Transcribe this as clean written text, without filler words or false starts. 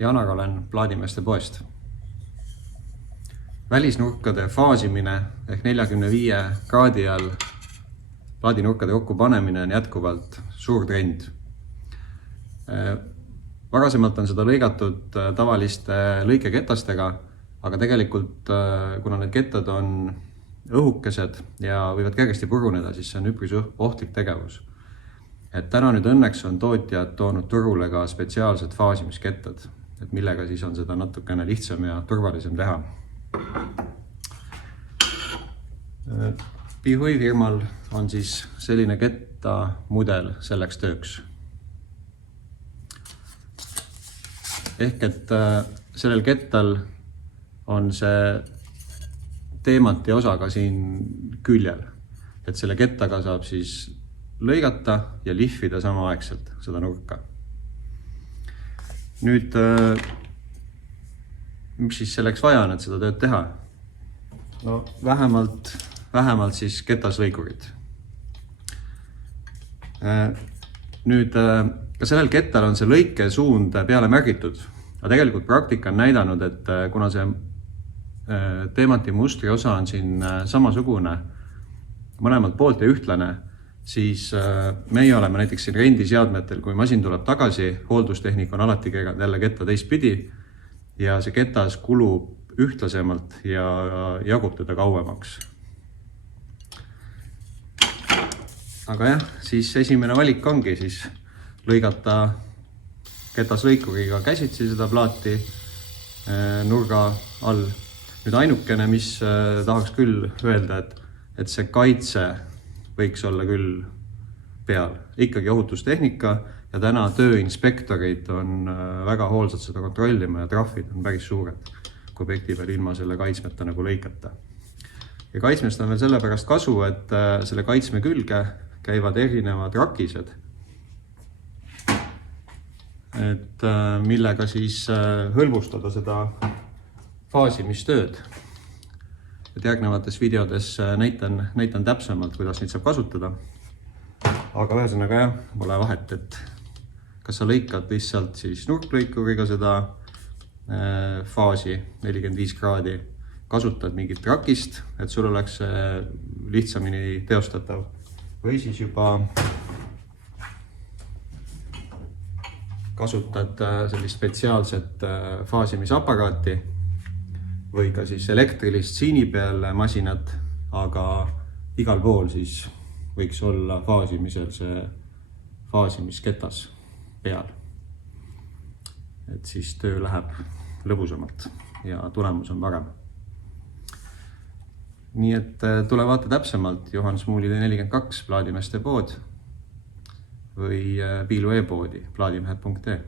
Janar olen Plaadimeeste poest. Välisnurkade faasimine ehk 45 kraadi all plaadinurkade kokku panemine on jätkuvalt suur trend. Varasemalt on seda lõigatud tavaliste lõikeketastega, aga tegelikult, kuna need kettad on õhukesed ja võivad kergesti puruneda, siis see on üpris ohtlik tegevus. Täna nüüd õnneks on tootjad toonud turule ka spetsiaalsed faasimiskettad, millega siis on seda natukene lihtsam ja turvalisem teha. Bihui firmal on siis selline kettamudel selleks tööks. Ehk et sellel kettal on see teemanti osaga siin küljel. Et selle kettaga saab siis lõigata ja lihvida samaaegselt seda nurka. Nüüd, mis siis selleks vaja on, et seda tööd teha? No vähemalt siis ketaslõigurid. Nüüd, ka sellel kettal on see lõike suund peale märgitud, aga tegelikult praktika on näidanud, et kuna see teemanti mustri osa on siin samasugune, mõlemalt poolt ja ühtlane, siis meie oleme näiteks siin rendiseadmetel, kui masin tuleb tagasi, hooldustehnik on alati keeranud jälle ketta teistpidi ja see ketas kulub ühtlasemalt ja jagub teda kauemaks. Aga jah, siis esimene valik ongi siis lõigata ketaslõikuriga käsitsi seda plaati nurga all. Nüüd ainukene, mis tahaks küll öelda, et see kaitse võiks olla küll peal. Ikkagi ohutustehnika ja täna tööinspektorid on väga hoolsad seda kontrollima ja trahvid on päris suured, kui objekti peal ilma selle kaitsmeta nagu lõikata. Ja kaitsmest on veel sellepärast kasu, et selle kaitsme külge käivad erinevad rakised, millega siis hõlbustada seda faasimistööd. Järgnevates videodes näitan täpsemalt, kuidas neid saab kasutada. Aga ühesõnaga jah, pole vahet, et kas sa lõikad lihtsalt siis nurklõikuriga seda faasi 45 kraadi, kasutad mingit rakist, et sul oleks lihtsamini teostatav, või siis juba kasutad sellist spetsiaalset faasimisaparaati, või ka siis elektrilist siini peal masinat, aga igal pool siis võiks olla faasimisel see faasimisketas peal. Et siis töö läheb lõbusamalt ja tulemus on parem. Nii et tule vaata täpsemalt Johan Smuuli 42 Plaadimeeste pood või Piilu e-poodi plaadimehed.ee.